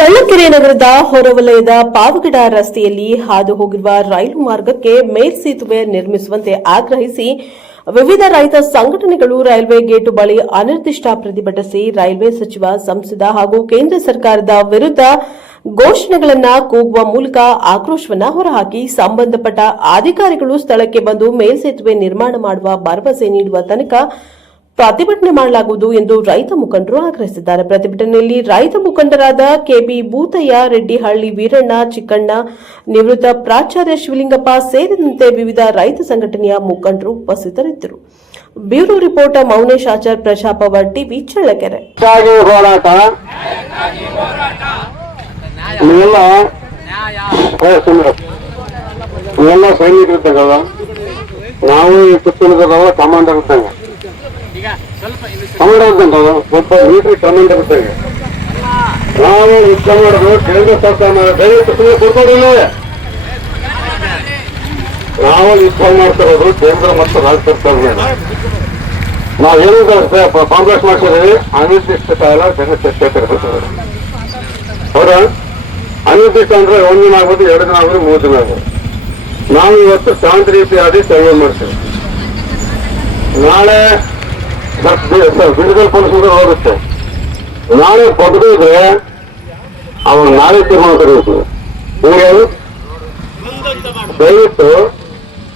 ಚಳ್ಳಕೆರೆ ನಗರದ ಹೊರವಲಯದ ಪಾವಗಡ ರಸ್ತೆಯಲ್ಲಿ ಹಾದು ಹೋಗಿರುವ ರೈಲು ಮಾರ್ಗಕ್ಕೆ ಮೇಲ್ಸೇತುವೆ ನಿರ್ಮಿಸುವಂತೆ ಆಗ್ರಹಿಸಿ ವಿವಿಧ ರೈತ ಸಂಘಟನೆಗಳು ರೈಲ್ವೆ ಗೇಟು ಬಳಿ ಅನಿರ್ದಿಷ್ಟ ಪ್ರತಿಭಟಿಸಿ ರೈಲ್ವೆ ಸಚಿವ ಸಂಸದ ಹಾಗೂ ಕೇಂದ್ರ ಸರ್ಕಾರದ ವಿರುದ್ಧ ಘೋಷಣೆಗಳನ್ನು ಕೂಗುವ ಮೂಲಕ ಆಕ್ರೋಶವನ್ನ ಹೊರಹಾಕಿ ಸಂಬಂಧಪಟ್ಟ ಅಧಿಕಾರಿಗಳು ಸ್ಥಳಕ್ಕೆ ಬಂದು ಮೇಲ್ಸೇತುವೆ ನಿರ್ಮಾಣ ಮಾಡುವ ಭರವಸೆ ನೀಡುವ ತನಕ ಪ್ರತಿಭಟನೆ ಮಾಡಲಾಗುವುದು ಎಂದು ರೈತ ಮುಖಂಡರು ಆಗ್ರಹಿಸಿದ್ದಾರೆ. ಪ್ರತಿಭಟನೆಯಲ್ಲಿ ರೈತ ಮುಖಂಡರಾದ ಕೆಬಿ ಭೂತಯ್ಯ, ರೆಡ್ಡಿಹಳ್ಳಿ ವೀರಣ್ಣ, ಚಿಕ್ಕಣ್ಣ, ನಿವೃತ್ತ ಪ್ರಾಚಾರ್ಯ ಶಿವಲಿಂಗಪ್ಪ ಸೇರಿದಂತೆ ವಿವಿಧ ರೈತ ಸಂಘಟನೆಯ ಮುಖಂಡರು ಉಪಸ್ಥಿತರಿದ್ದರು. Bureau report, Mounesh Achar Prajapower TV, Challakere. ಸೈನಿಕರು ನಾವು ಈ ಪುತ್ತೂರಿದಲ್ಲ ಕಮಾಂಡರ್ ಒಬ್ಬ ಮಿಲಿಟರಿ ಕಮಾಂಡರ್ ಇದ್ದಂಗೆ ನಾವು ಯುದ್ಧ ಮಾಡೋದು ಕೇಂದ್ರ ಸರ್ಕಾರ ದಯವಿಟ್ಟು ಸುಮ್ಮನೆ ಕೂತ್ಕೊಂಡಿಲ್ಲ ನಾವು ಯುದ್ಧ ಮಾಡ್ತಿರೋದು ಕೇಂದ್ರ ಮತ್ತು ರಾಜ್ಯ ಸರ್ಕಾರ ನಾವು ಹೇಳಿದ್ರೆ ಕಾಂಗ್ರೆಸ್ ಮಾಡ್ತಿದ್ದೀವಿ ಅನಿರ್ದಿಷ್ಟ ಕಾಲ ಜನಚೇತನ ಹೌದಾ? ಅನಿರ್ದಿಷ್ಟ ಅಂದ್ರೆ ಒಂದು ದಿನ ಆಗ್ಬೋದು, ಎರಡು ದಿನ ಆಗ್ಬೋದು, ಮೂರು ದಿನ ಆಗ್ಬೋದು. ನಾವು ಇವತ್ತು ಶಾಂತಿ ರೀತಿಯಾಗಿ ಸರ್ವೆ ಮಾಡ್ತೇವೆ. ನಾಳೆ ಬಿಡುಗಡೆ ಪೊಲೀಸರು ಹೋಗುತ್ತೆ. ನಾಳೆ ಬದುಕಿದ್ರೆ ಅವ್ರು ನಾಳೆ ತೀರ್ಮಾನ ಕರೆಯುತ್ತೆ ಹಿಂಗೆ ದಯವಿಟ್ಟು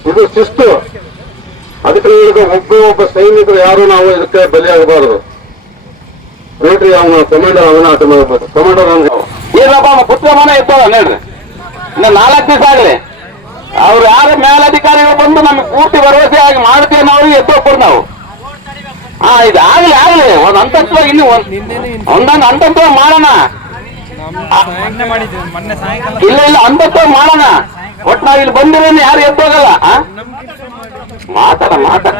ಇದು ಶಿಸ್ತು. ಅದಕ್ಕೆ ಒಬ್ಬ ಒಬ್ಬ ಸೈನಿಕರು ಯಾರು ನಾವು ಇದಕ್ಕೆ ಬಲಿಯಾಗಬಾರದು. ನೋಡ್ರಿ ಅವನ ಕಮಾಂಡರ್ ಅವನ ಕಮಾಂಡರ್ ಏನಪ್ಪ ಪುತ್ರ ಮನೆ ಇರ್ತಾವ ನೋಡ್ರಿ ನಾಲ್ಕು ದಿವಸ ಆಗ್ಲಿ. ಅವ್ರು ಯಾರು ಮೇಲಧಿಕಾರಿಗಳು ಬಂದು ನಮ್ಗೆ ಪೂರ್ತಿ ಭರವಸೆ ಆಗಿ ಮಾಡ್ತೀವಿ ನಾವು ಎದ್ದೊಬ್ಬರು ನಾವು. ಹಾ ಇದು ಆಗ್ಲಿ ಆಗ್ಲಿ. ಒಂದ್ ಅಂತಸ್ತ ಇನ್ನು ಒಂದ್ ಒಂದೊಂದು ಅಂತತ್ವ ಮಾಡೋಣ. ಇಲ್ಲ ಇಲ್ಲ ಅಂತತ್ವ ಮಾಡೋಣ. ಒಟ್ ನಾವ್ ಇಲ್ಲಿ ಬಂದಿರೋನ್ ಯಾರು ಎತ್ತೋಗಲ್ಲ? ಮಾತಾಡ ಮಾತಾಡ.